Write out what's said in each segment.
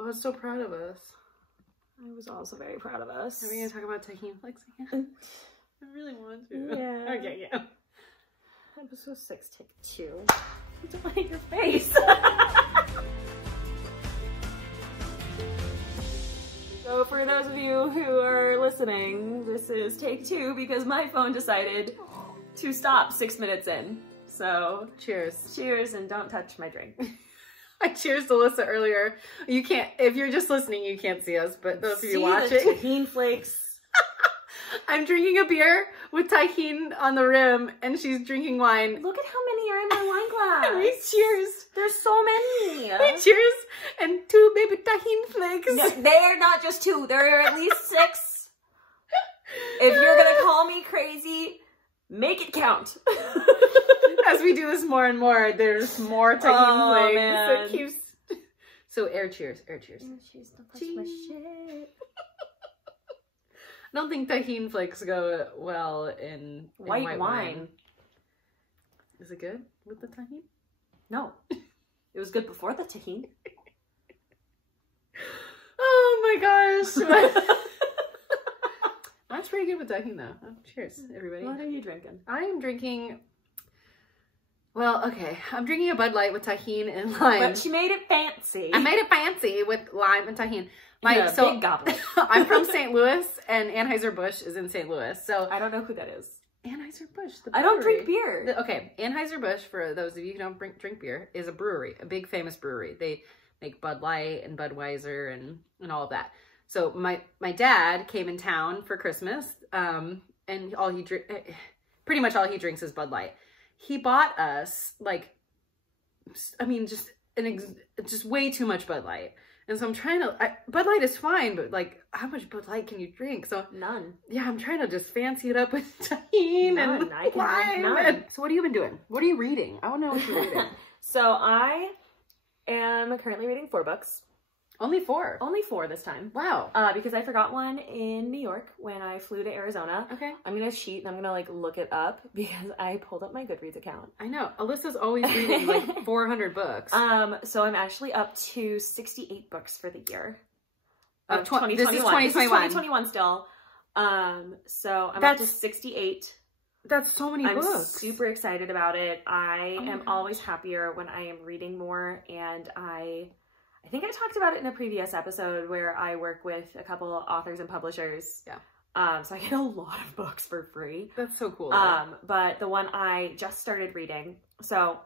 I was so proud of us. I was also very proud of us. Are we going to talk about tahini flakes again? I really want to. Yeah. Okay, yeah. Episode 6, take 2. Don't hit your face. So for those of you who are listening, this is take 2 because my phone decided to stop 6 minutes in. So cheers. Cheers, and don't touch my drink. I cheers to Alyssa earlier. You can't, if you're just listening, you can't see us, but those of you watching. The tahini flakes. I'm drinking a beer with tahini on the rim, and she's drinking wine. Look at how many are in my wine glass. We cheers. There's so many. We cheers, and 2 baby tahini flakes. No, they're not just 2. There are at least 6. If you're gonna call me crazy, make it count. As we do this more and more, there's more tahini flakes. Man. So, keeps... so air cheers, air cheers. Cheers, don't touch my shit. I don't think tahini flakes go well in white wine. Is it good with the tahini? No. It was good before the tahini. Oh my gosh. That's pretty good with tahini though. Oh, cheers, everybody. What are you drinking? I am drinking... Well, okay. I'm drinking a Bud Light with tahini and lime. But she made it fancy. I made it fancy with lime and tahini. Big goblet. I'm from St. Louis, and Anheuser-Busch is in St. Louis. So I don't know who that is. Anheuser-Busch. I don't drink beer. Okay, Anheuser-Busch, for those of you who don't drink beer, is a brewery, a big famous brewery. They make Bud Light and Budweiser and all of that. So my dad came in town for Christmas, and pretty much all he drinks is Bud Light. He bought us just way too much Bud Light. And so I'm trying to, Bud Light is fine, but like, how much Bud Light can you drink? So none. Yeah, I'm trying to just fancy it up with tahini and lime. None. So what have you been doing? What are you reading? I want to know what you're reading. So I am currently reading 4 books. Only 4? Only 4 this time. Wow. Because I forgot one in New York when I flew to Arizona. Okay. I'm going to cheat and I'm going to like look it up because I pulled up my Goodreads account. I know. Alyssa's always reading like 400 books. So I'm actually up to 68 books for the year. Of 2021. This is 2021. This is 2021 still. So I'm up to 68. That's so many books. I'm super excited about it. I am always happier when I am reading more, and I think I talked about it in a previous episode where I work with a couple of authors and publishers. Yeah. So I get a lot of books for free. That's so cool. But the one I just started reading, so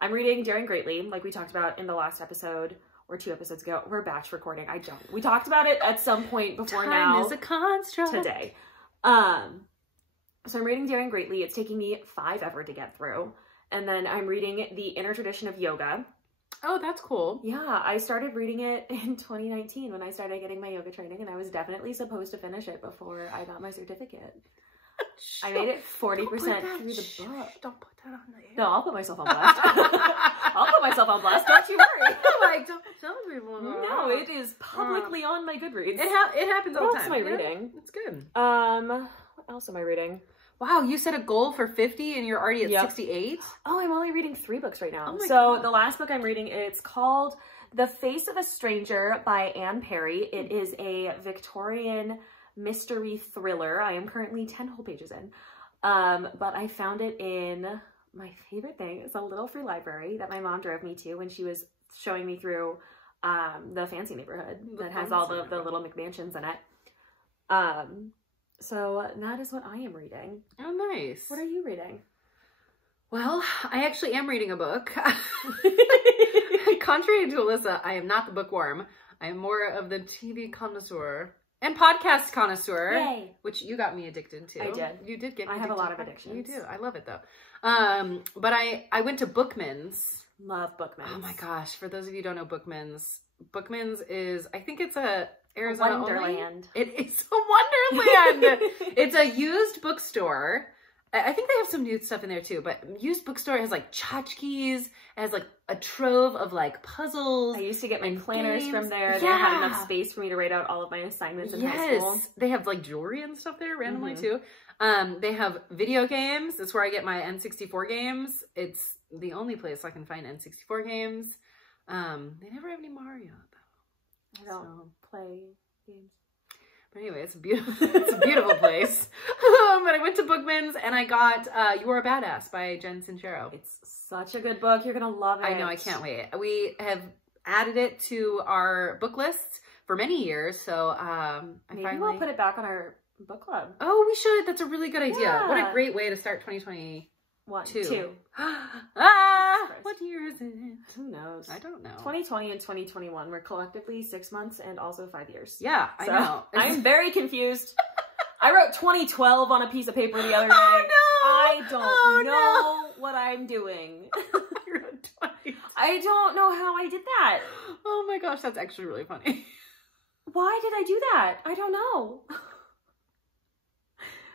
I'm reading Daring Greatly, like we talked about in the last episode or 2 episodes ago. We're batch recording. We talked about it at some point before now. Time is a construct. Today. So I'm reading Daring Greatly. It's taking me 5 ever to get through. And then I'm reading The Inner Tradition of Yoga. Oh, that's cool. Yeah, I started reading it in 2019 when I started getting my yoga training, and I was definitely supposed to finish it before I got my certificate. I made it 40% through the book. Don't put that on the air. No, I'll put myself on blast. I'll put myself on blast, don't you worry. Like, don't tell people. No, it is publicly on my Goodreads. It happens all the time. What else am I reading? It's good. What else am I reading? Wow, you set a goal for 50 and you're already at 68? Oh, I'm only reading 3 books right now. Oh my God. The last book I'm reading, it's called The Face of a Stranger by Anne Perry. It is a Victorian mystery thriller. I am currently 10 whole pages in. But I found it in my favorite thing. It's a little free library that my mom drove me to when she was showing me through the fancy neighborhood that has all the little McMansions in it. So that is what I am reading. Oh, nice. What are you reading? Well, I actually am reading a book. Contrary to Alyssa, I am not the bookworm. I am more of the TV connoisseur and podcast connoisseur. Yay. Which you got me addicted to. I did. You did get me I have a lot of addictions. You do. I love it though. But I went to Bookman's. Love Bookman's. Oh my gosh. For those of you who don't know Bookman's, Bookman's is, I think it's a Arizona Wonderland. It is a wonderland. It's a used bookstore. I think they have some new stuff in there too, but used bookstore has like tchotchkes, it has like a trove of like puzzles. I used to get my planners games from there. Yeah. They had enough space for me to write out all of my assignments in high school. They have like jewelry and stuff there randomly too. They have video games. That's where I get my N64 games. It's the only place I can find N64 games. They never have any Mario though. I don't play games. But anyway, it's a beautiful place. But I went to Bookman's and I got You're a Badass by Jen Sincero. It's such a good book. You're going to love it. I know. I can't wait. We have added it to our book list for many years. So maybe we'll put it back on our book club. Oh, we should. That's a really good idea. Yeah. What a great way to start 2021. Two. What year is it? Who knows? I don't know. 2020 and 2021 were collectively 6 months and also 5 years. Yeah, I know. I'm very confused. I wrote 2012 on a piece of paper the other day. Oh, no. I don't know what I'm doing. I don't know how I did that. Oh my gosh, that's actually really funny. Why did I do that? I don't know.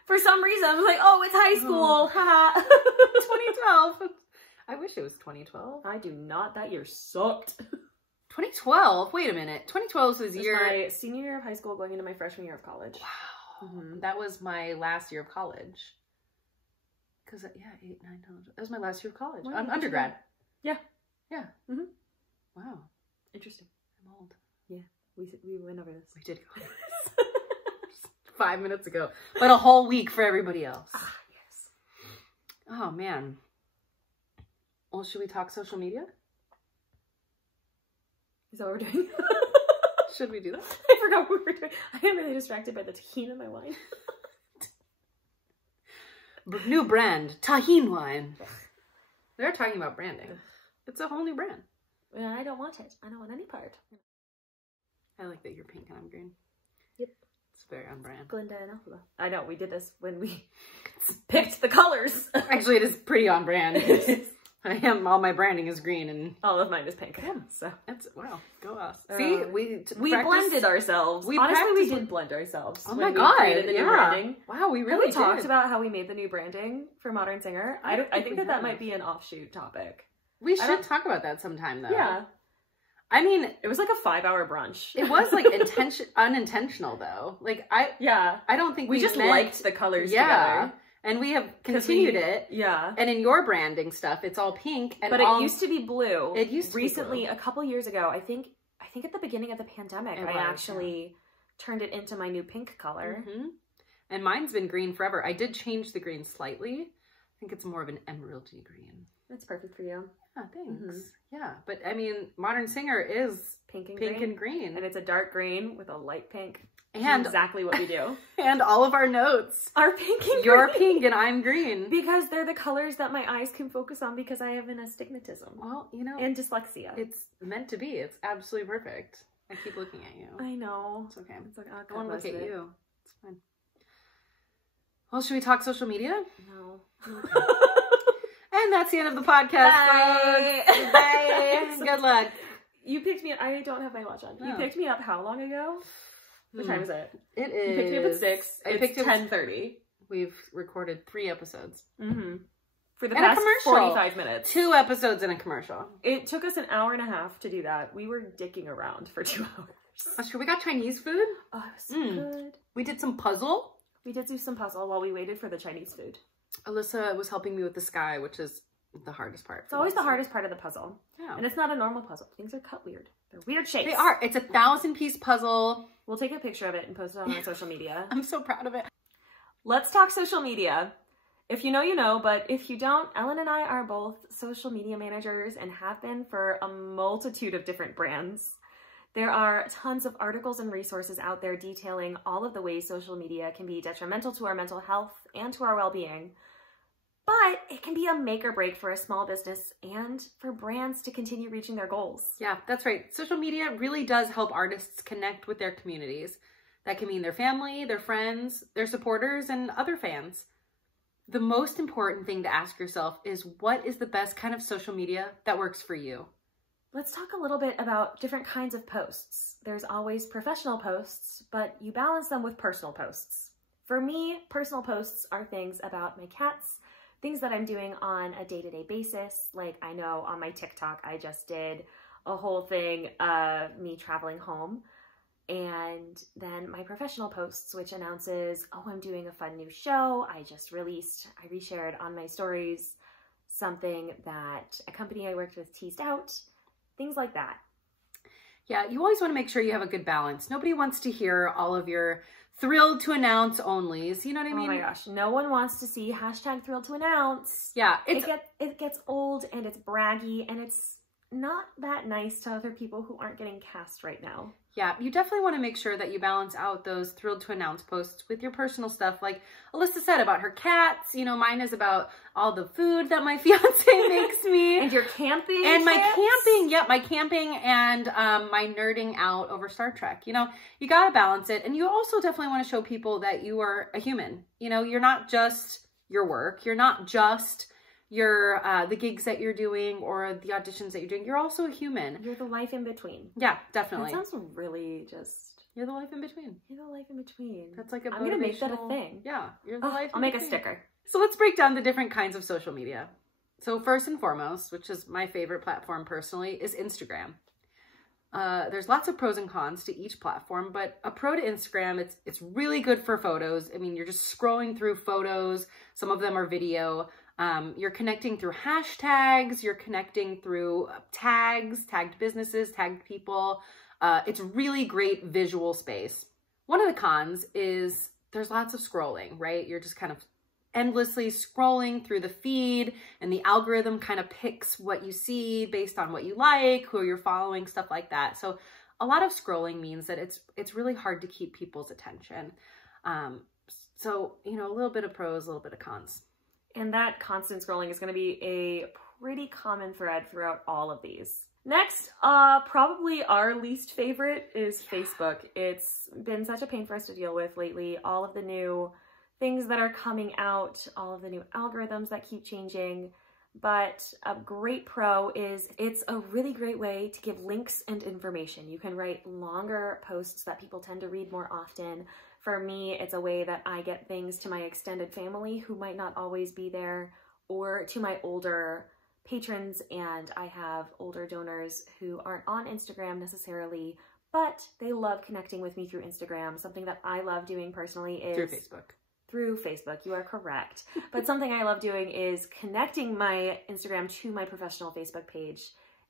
For some reason, I was like, oh, it's high school. 2012. I wish it was 2012. I do not. That year sucked. 2012? Wait a minute. 2012 was my senior year of high school going into my freshman year of college. Wow. That was my last year of college. Because, yeah, 8, 9, 10. That was my last year of college. I'm undergrad. Yeah. Yeah. Wow. Interesting. I'm old. Yeah. We went over this. We did go over this. 5 minutes ago. But a whole week for everybody else. Ah, yes. Oh, man. Well, should we talk social media? Is that what we're doing? Should we do that? I forgot what we were doing. I am really distracted by the tahini in my wine. New brand, Tahine wine. They're talking about branding. It's a whole new brand. And I don't want it. I don't want any part. I like that you're pink and I'm green. Yep. It's very on brand. Glinda and Alpha. I know, we did this when we picked the colors. Actually, it is pretty on brand. All my branding is green and all of mine is pink. Yeah. So that's, wow, go us. See, we blended ourselves. Honestly, we did blend ourselves. Oh my god, the new branding. Wow, we really talked about how we made the new branding for Modern Singer. I think that might be an offshoot topic. We should talk about that sometime, though. Yeah. I mean, it was like a 5-hour brunch. It was like unintentional though. Like I don't think we just liked the colors together. And we have continued it. Yeah. And in your branding stuff, it's all pink. But it used to be blue. It used to recently, be blue. A couple years ago, I think at the beginning of the pandemic, I actually turned it into my new pink color. And mine's been green forever. I did change the green slightly. I think it's more of an emeraldy green. That's perfect for you. Yeah, thanks. Yeah, but I mean, Modern Singer is pink and green. And it's a dark green with a light pink. And exactly what we do. And all of our notes are pink and green. You're pink and I'm green. Because they're the colors that my eyes can focus on because I have an astigmatism. Well, you know. And dyslexia. It's meant to be. It's absolutely perfect. I keep looking at you. I know. It's okay. It's like, I want to look at you. It's fine. Well, should we talk social media? No. And that's the end of the podcast. Bye. Bye. Good luck. You picked me up. I don't have my watch on. No. You picked me up how long ago? What time is it? It is. You picked me up at 6. It's 10:30. We've recorded 3 episodes. For the past 45 minutes. 2 episodes and a commercial. It took us an hour and a half to do that. We were dicking around for 2 hours. That's true. We got Chinese food. Oh, it was so good. We did some puzzle. We did do some puzzle while we waited for the Chinese food. Alyssa was helping me with the sky, which is the hardest part. It's always the hardest part of the puzzle. Yeah. And it's not a normal puzzle. Things are cut weird. They're weird shapes. They are. It's a 1,000-piece puzzle. We'll take a picture of it and post it on our social media. I'm so proud of it. Let's talk social media. If you know, you know, but if you don't, Ellen and I are both social media managers and have been for a multitude of different brands. There are tons of articles and resources out there detailing all of the ways social media can be detrimental to our mental health and to our well-being. But it can be a make or break for a small business and for brands to continue reaching their goals. Yeah, that's right. Social media really does help artists connect with their communities. That can mean their family, their friends, their supporters, and other fans. The most important thing to ask yourself is, what is the best kind of social media that works for you? Let's talk a little bit about different kinds of posts. There's always professional posts, but you balance them with personal posts. For me, personal posts are things about my cats, things that I'm doing on a day-to-day basis. Like, I know on my TikTok, I just did a whole thing of me traveling home. And then my professional posts, which announces, oh, I'm doing a fun new show. I reshared on my stories something that a company I worked with teased out, things like that. Yeah, you always want to make sure you have a good balance. Nobody wants to hear all of your thrilled to announce onlys. You know what I mean? Oh my gosh. No one wants to see hashtag thrilled to announce. Yeah. It gets old and it's braggy and it's not that nice to other people who aren't getting cast right now. Yeah, you definitely want to make sure that you balance out those thrilled to announce posts with your personal stuff. Like Alyssa said about her cats, you know, mine is about all the food that my fiance makes me. And your camping and my tips? camping, yep, my camping and my nerding out over Star Trek. You know, you got to balance it. And you also definitely want to show people that you are a human. You know, you're not just your work. You're not just your the gigs that you're doing or the auditions that you're doing. You're also a human. You're the life in between. Yeah, definitely. That sounds really just... You're the life in between. You're the life in between. That's like a I'm gonna make that a thing. Yeah, you're the life in I'll make between. a sticker. So let's break down the different kinds of social media. So first and foremost, which is my favorite platform personally, is Instagram. There's lots of pros and cons to each platform, but a pro to Instagram, it's really good for photos. I mean, you're just scrolling through photos. Some of them are video. You're connecting through hashtags. You're connecting through tags, tagged businesses, tagged people. It's really great visual space. One of the cons is there's lots of scrolling, right? You're just kind of endlessly scrolling through the feed and the algorithm kind of picks what you see based on what you like, who you're following, stuff like that. So a lot of scrolling means that it's really hard to keep people's attention. So, you know, a little bit of pros, a little bit of cons. And that constant scrolling is going to be a pretty common thread throughout all of these. Next, probably our least favorite is Facebook. It's been such a pain for us to deal with lately. All of the new things that are coming out, all of the new algorithms that keep changing. But a great pro is it's a really great way to give links and information. You can write longer posts that people tend to read more often. For me, it's a way that I get things to my extended family who might not always be there, or to my older patrons, and I have older donors who aren't on Instagram necessarily, but they love connecting with me through Instagram. Something that I love doing personally is... Through Facebook. Through Facebook, you are correct. But something I love doing is connecting my Instagram to my professional Facebook page.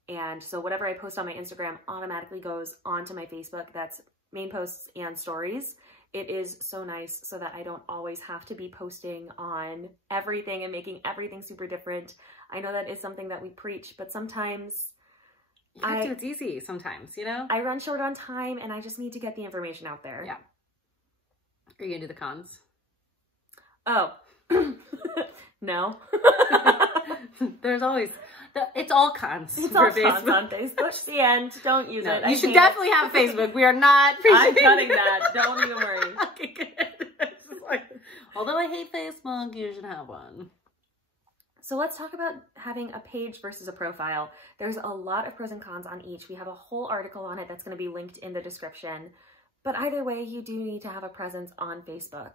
And so whatever I post on my Instagram automatically goes onto my Facebook. That's main posts and stories. It is so nice so that I don't always have to be posting on everything and making everything super different. I know that is something that we preach, but sometimes it's easy sometimes, you know? I run short on time and I just need to get the information out there. Yeah. Are you gonna do the cons? Oh, no. There's always, it's all cons. It's all cons on Facebook. The end. Don't use it. You should definitely have Facebook. We are not. I'm cutting that. Don't even worry. Okay, good. Although I hate Facebook, you should have one. So let's talk about having a page versus a profile. There's a lot of pros and cons on each. We have a whole article on it that's going to be linked in the description. But either way, you do need to have a presence on Facebook.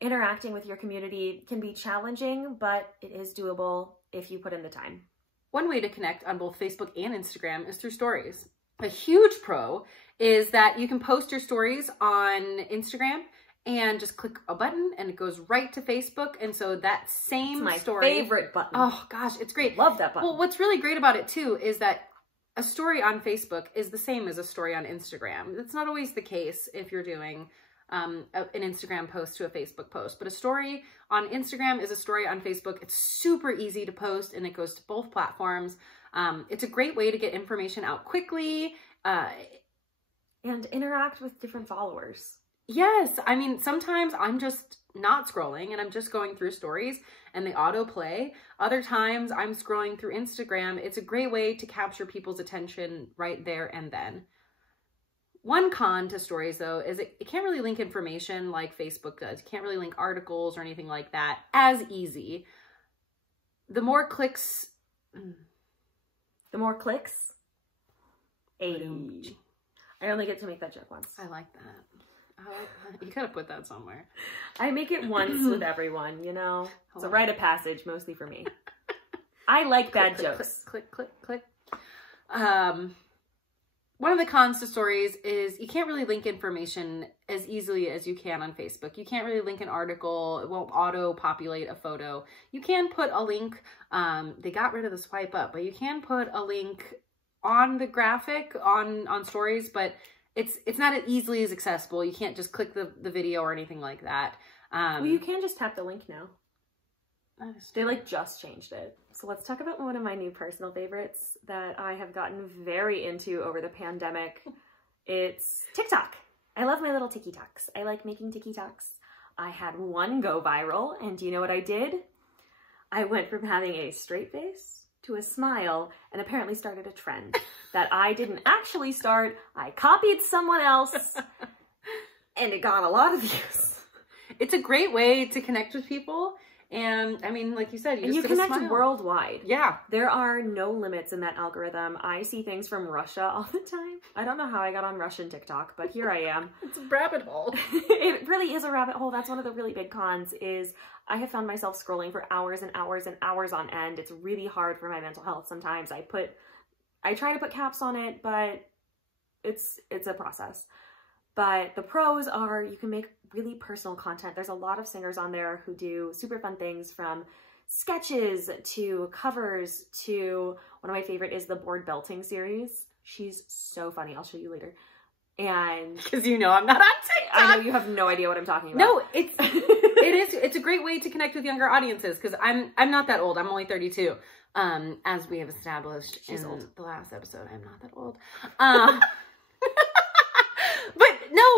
Interacting with your community can be challenging, but it is doable if you put in the time. One way to connect on both Facebook and Instagram is through stories. A huge pro is that you can post your stories on Instagram and just click a button and it goes right to Facebook. And so that same it's my story. favorite button. Oh gosh, it's great. Love that button. Well, what's really great about it too is that a story on Facebook is the same as a story on Instagram. That's not always the case if you're doing an Instagram post to a Facebook post, but a story on Instagram is a story on Facebook. It's super easy to post and it goes to both platforms. It's a great way to get information out quickly. And interact with different followers. Yes. I mean, sometimes I'm just not scrolling and I'm just going through stories and they autoplay. Other times I'm scrolling through Instagram. It's a great way to capture people's attention right there and then. One con to stories, though, is it can't really link information like Facebook does. You can't really link articles or anything like that as easy. The more clicks... The more clicks? I only get to make that joke once. I like that. You gotta put that somewhere. I make it once with everyone, you know? It's a rite of passage, mostly for me. I like bad jokes. Click, click, click, click. One of the cons to stories is you can't really link information as easily as you can on Facebook. You can't really link an article. It won't auto-populate a photo. You can put a link. They got rid of the swipe up, but you can put a link on the graphic on stories, but it's not as easily as accessible. You can't just click the video or anything like that. Well, you can just tap the link now. They like just changed it. So let's talk about one of my new personal favorites that I have gotten very into over the pandemic. It's TikTok. I love my little TikToks. I like making TikToks. I had one go viral, and do you know what I did? I went from having a straight face to a smile and apparently started a trend that I didn't actually start. I copied someone else and it got a lot of views. It's a great way to connect with people. And I mean, like you said, you connect worldwide. Yeah. There are no limits in that algorithm. I see things from Russia all the time. I don't know how I got on Russian TikTok, but here I am. It's a rabbit hole. It really is a rabbit hole. That's one of the really big cons is I have found myself scrolling for hours and hours and hours on end. It's really hard for my mental health sometimes. I try to put caps on it, but it's a process. But the pros are you can make really personal content. There's a lot of singers on there who do super fun things, from sketches to covers to one of my favorite is the Board Belting series. She's so funny. I'll show you later. And because you know I'm not on TikTok. I know you have no idea what I'm talking about. No, it's a great way to connect with younger audiences because I'm not that old. I'm only 32. As we have established in the last episode, I'm not that old.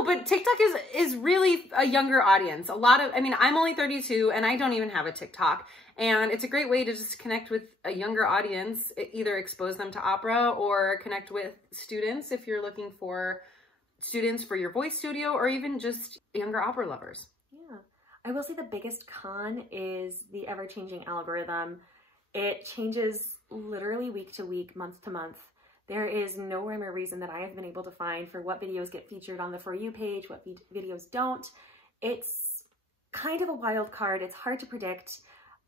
But TikTok is really a younger audience. I'm only 32 and I don't even have a TikTok. And it's a great way to just connect with a younger audience, either expose them to opera or connect with students if you're looking for students for your voice studio or even just younger opera lovers. Yeah. I will say the biggest con is the ever-changing algorithm. It changes literally week to week, month to month. There is no rhyme or reason that I have been able to find for what videos get featured on the For You page, what videos don't. It's kind of a wild card. It's hard to predict.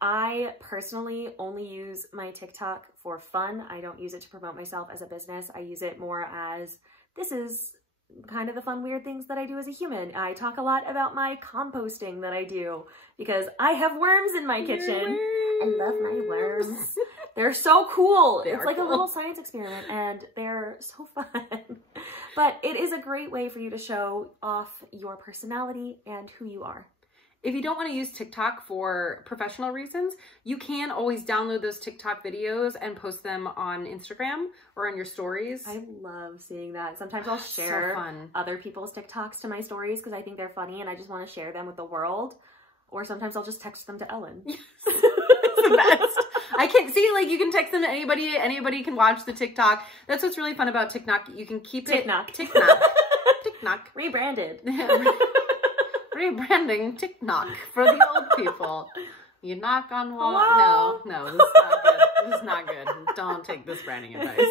I personally only use my TikTok for fun. I don't use it to promote myself as a business. I use it more as this is kind of the fun, weird things that I do as a human. I talk a lot about my composting that I do because I have worms in my kitchen. I love my worms. They're so cool. It's like a little science experiment and they're so fun. But it is a great way for you to show off your personality and who you are. If you don't want to use TikTok for professional reasons, you can always download those TikTok videos and post them on Instagram or on your stories. I love seeing that. Sometimes I'll share other people's TikToks to my stories because I think they're funny and I just want to share them with the world. Or sometimes I'll just text them to Ellen. Yes. It's the best. I can't see, like, you can text them to anybody. Anybody can watch the TikTok. That's what's really fun about TikTok. You can keep it. TikTok. Rebranded. Rebranding TikTok for the old people. You knock on wall. No, this is not good. This is not good. Don't take this branding advice.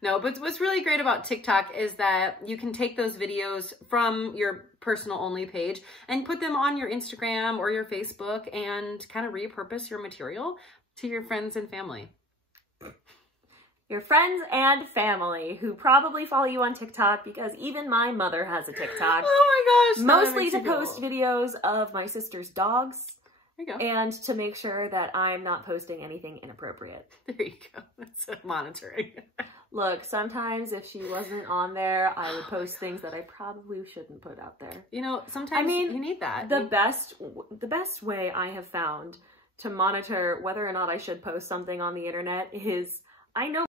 No, but what's really great about TikTok is that you can take those videos from your personal only page and put them on your Instagram or your Facebook and kind of repurpose your material to your friends and family. Your friends and family who probably follow you on TikTok because even my mother has a TikTok. Oh my gosh. Mostly to post videos of my sister's dogs. There you go. And to make sure that I'm not posting anything inappropriate. There you go. That's monitoring. Look, sometimes if she wasn't on there, I would post things that I probably shouldn't put out there. You know, sometimes you need that. The best way I have found to monitor whether or not I should post something on the internet is I know